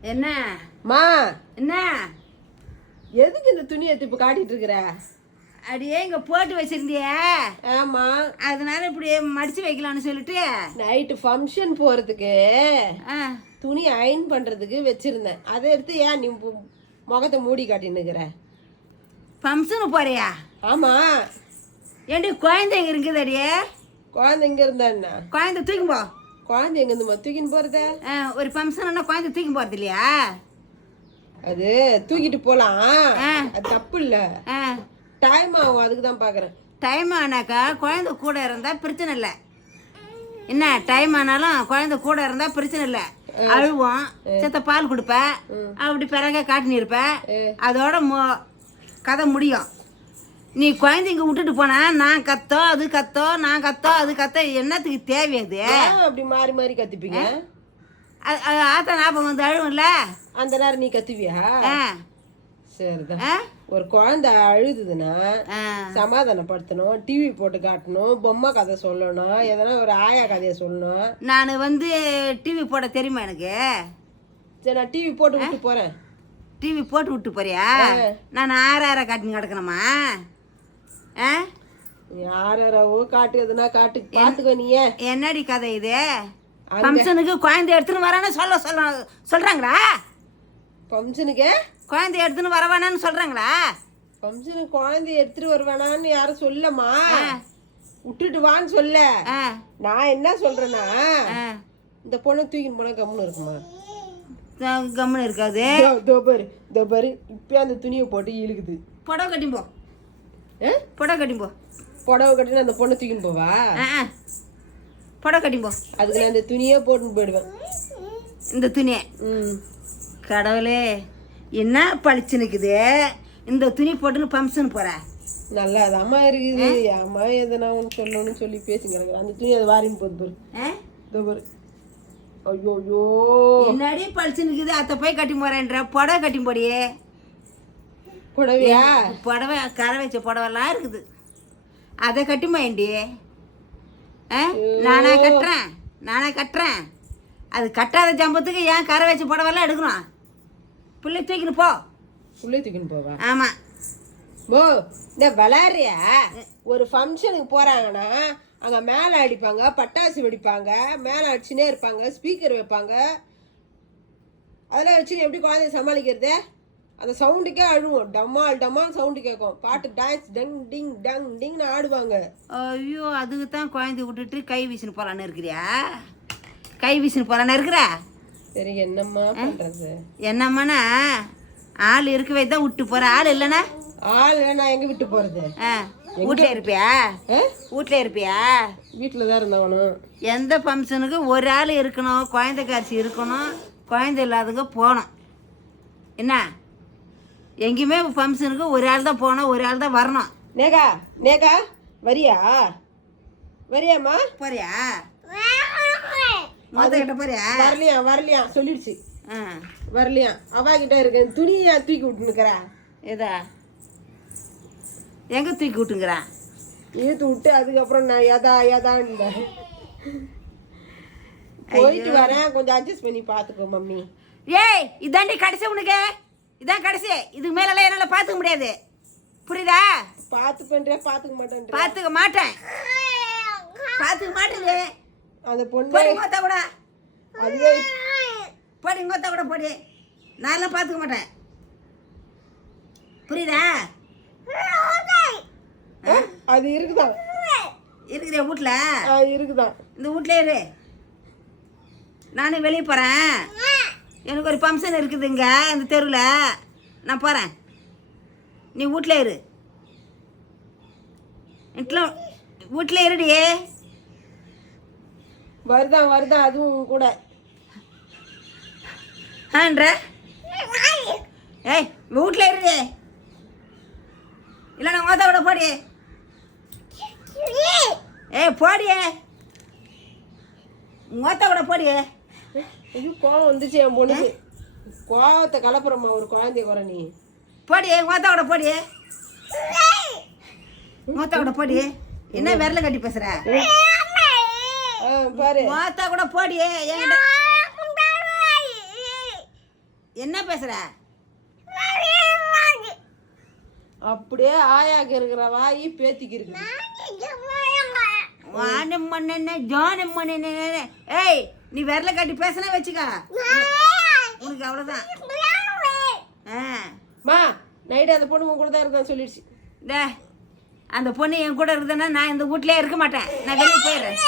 என்ன? மா. என்ன? எதுக்கு இந்த துணியை எடுத்து இப்ப காட்டிட்டு இருக்கிற? அடியே இங்க போட்டு வச்சிருந்திய. ஆமா. அதனால இப்படி மடிச்சு வைக்கலாம்னு சொல்லிட்டு. நைட்டு ஃபங்க்ஷன் போறதுக்கு துணி அயன் பண்றதுக்கு வச்சிருந்தேன். அதை எடுத்து ஏன் நீ முகத்தை மூடி காட்டின்னு இருக்கிற? ஃபங்க்ஷனுக்கு போறியா? ஆமா. ஏண்டி குழந்தைங்க இருக்குது அடியே? குழந்தை எங்க இருந்தா என்ன? குழந்தை தூக்கி போ. குழந்தை எங்க இருந்து தூக்கின்னு போறத? ஆ, ஒரு ஃபங்க்ஷன்னா குழந்தை தூக்கி போறது இல்லையா? அது தூக்கிட்டு போலாம். ஆ. அது தப்பு இல்ல. டைம் ஆகும் அதுக்கு தான் பாக்குறேன். டைம் ஆனாக்கா குழந்தை கூட இருந்தா பிரச்சனை இல்லை. என்ன டைம் ஆனாலும் குழந்தை கூட இருந்தா பிரச்சனை இல்லை. அழுவோம் செத்த பால் கொடுப்ப அப்படி பிறக காட்டினு இருப்ப. அதோட மு- கதை முடியும். நீ குழந்தைங்க விட்டுட்டு போனா நான் கத்தோ அது கத்தோ நான் கத்தோ அது கத்தோ என்னத்துக்கு தேவையாது அப்படி மாறி மாறி கத்திப்பீங்க? ஆத்தா ஞாபகம் வந்து அழுவும்ல? அந்த நேரம் நீ கத்துவியா? சரிதான் ஒரு குழந்தை அழுதுதுன்னா ஆ. சமாதானப்படுத்தணும் டிவி போட்டு காட்டணும் பொம்மை கதை சொல்லணும் எதனா ஒரு ஆயா கதையை சொல்லணும். நான் வந்து டிவி போட தெரியுமா எனக்கு? சரி நான் டிவி போட்டு விட்டு போறேன். டிவி போட்டு விட்டு போறியா? நான் ஆற ஆற காட்டின்னு கிடக்கணுமா? யாரோ காட்டு எதுனா காட்டு பாத்துக்கோ நீ ஏன் என்னடி கதை இது? ஃபங்க்ஷனுக்கு குழந்தை எடுத்துன்னு வரான்னு சொல்ல சொல்ல சொல்றாங்களா? ஃபங்க்ஷனுக்கு குழந்தை எடுத்துன்னு வர வேணான்னு சொல்றாங்களா? ஃபங்க்ஷனுக்கு குழந்தைய எடுத்துட்டு வருவேனான்னு யாரும் சொல்லமா? விட்டுட்டு வான்னு சொல்ல. நான் என்ன சொல்றேன்னா ஆ. இந்த பொண்ணை தூக்கின்னு போனா கம்முன்னு இருக்குமா? கம்முன்னு இருக்காது. இதோ, இதோ பாரு இதோ பாரு இப்பயே அந்த துணியை போட்டு இழுக்குது. புடவை ஆ? புடவை கட்டின்னு போ. புடவை கட்டினா அந்த பொண்ணை தூக்கின்னு போவா. புடவை கட்டின்னு போ. அதுக்கு நான் இந்த துணியே போட்டுன்னு போயிடுவேன். இந்த துணியை. ம். கடவுளே என்ன பளிச்சு நிற்குது இந்த துணி போட்டுன்னு ஃபங்க்ஷன் போற. நல்லா அது அம்மா இருக்குது. அம்மா எதனா ஒன்று சொல்லணும்னு சொல்லி பேசி கிடக்குறேன். அந்த துணி அதை வாரின்னு போகுது பாரு. ஐயோ ஐயோ. என்னடி பளிச்சு நிற்குது அத்தை போய் கட்டி போறேன்ற. புடவை கட்டி போடியே. புடவையா? புடவை கரை வச்ச புடவெல்லாம் இருக்குது. அதை கட்டுமாண்டி ஆ? நானா கட்டுறேன். நானா கட்டுறேன். அது கட்டாத ஜம்பத்துக்கு ஏன் கரை வச்ச புடவெல்லாம் எடுக்கணும்? பிள்ளை தூக்கின்னு போ. உள்ளே தூக்கின்னு போவா? ஆமாம் ஓ இந்த விளாட்றியா ஒரு ஃபங்க்ஷனுக்கு போறாங்கன்னா அங்க மேலே அடிப்பாங்க பட்டாசு வெடிப்பாங்க மேலே அடிச்சுனே இருப்பாங்க ஸ்பீக்கர் வைப்பாங்க. அதெல்லாம் வச்சு எப்படி குழந்தைய சமாளிக்கிறது? அந்த சவுண்டுக்கே அழுவோம். டம்மால் டம்மால் சவுண்டு கேட்கும். பாட்டு டான்ஸ் டங் டிங் டங் டிங்னு ஆடுவாங்க. ஐயோ அதுக்கு தான் குழந்தை விட்டுட்டு கை வீசின்னு போகலான்னு இருக்கிறியா? கை வீசின்னு போகலான்னு இருக்கிற? சரி என்னம்மா பண்றது? என்னம்மாண்ணா? ஆள் இருக்கவே தான் விட்டு போகிற ஆள் இல்லைண்ணா? ஆள் நான் எங்க விட்டு போறது? ஆ வீட்டில் இருப்பியா? வீட்டில் இருப்பியா? வீட்டில் தான் இருந்தவனும். எந்த ஃபங்க்ஷனுக்கு ஒரு ஆள் இருக்கணும் குழந்தை காட்சி இருக்கணும் குழந்தை இல்லாதவங்க போகணும். என்ன? எங்கேயுமே ஃபங்க்ஷனுக்கு ஒரு ஆள் தான் போகணும் ஒரு ஆள் தான் வரணும். நேகா நேகா வரியா? வரியாம்மா? போறியா? மொத்த கிட்ட போறியா? வரலையா வரலையா? சொல்லிடுச்சு. ஆ. வரலையா? அவா கிட்ட இருக்கு துணியா தூக்கி விட்டுனுக்குறா இதா எங்கே தூக்கி விட்டுங்கிறான் இழுத்து விட்டு அதுக்கப்புறம் நான் ஏதா ஏதான் போயிட்டு வரேன். கொஞ்சம் அட்ஜஸ்ட் பண்ணி பாத்துக்கோ மம்மி. ஏய் இதாண்டி கடைசி உனக்கு. இதான் கடைசி. இதுக்கு மேலெல்லாம் என்னால் பார்த்துக்க முடியாது. புரியுதா? பாத்து பண்றே பாத்துக்க மாட்டேன் பார்த்துக்க மாட்டேன். பார்த்துக்க மாட்டேது அந்த பொண்ணு போடி கூட. அதுவே போடி மொத்த கூட போடி. நான்லாம் பார்த்துக்க மாட்டேன். புரியுதா? அது இருக்குதான் இருக்கிற வீட்டில் இருக்குதான் இந்த வீட்லயே இரு. நானும் வெளியே போகிறேன் எனக்கு ஒரு ஃபங்க்ஷன் இருக்குதுங்க இந்த தெருவில் நான் போகிறேன் நீ வீட்டில் இரு. வீட்டில் வீட்டில் இருடி. வருதா வருதா அதுவும் கூட. ஆன்ற ஏய் வீட்டில் இருடி இல்லை நான் மொத்த விட போடி. ஏய் போடியே ஓத்த விட போடியே ஐயோ கோவம் வந்துச்சு என் பொண்ணுக்கு. கோவத்தை கலப்புறம்மா ஒரு குழந்தைய குறை நீ. போடி மொத்த விட போடி மொத்த விட போடி என்ன விரல கட்டி பேசுற? பாரு. மொத்த கூட போடி என்ன பேசுற? அப்படியே ஆயாக்கு இருக்கிற வாயி பேத்திக்கு இருக்கு வானம் மண்ணெண்ண ஜானம் மண்ணெண்ண ஏய் நீ விரல கட்டி பேசினா வச்சுக்க. உனக்கு அவ்வளோதான் ஆ. மா நைட்டு அந்த பொண்ணு உன் கூட தான் இருந்தா சொல்லிடுச்சு. டே அந்த பொண்ணு என் கூட இருக்குதுன்னா நான் இந்த வீட்லயே இருக்க மாட்டேன். நான் வெளியே போயிடுறேன்.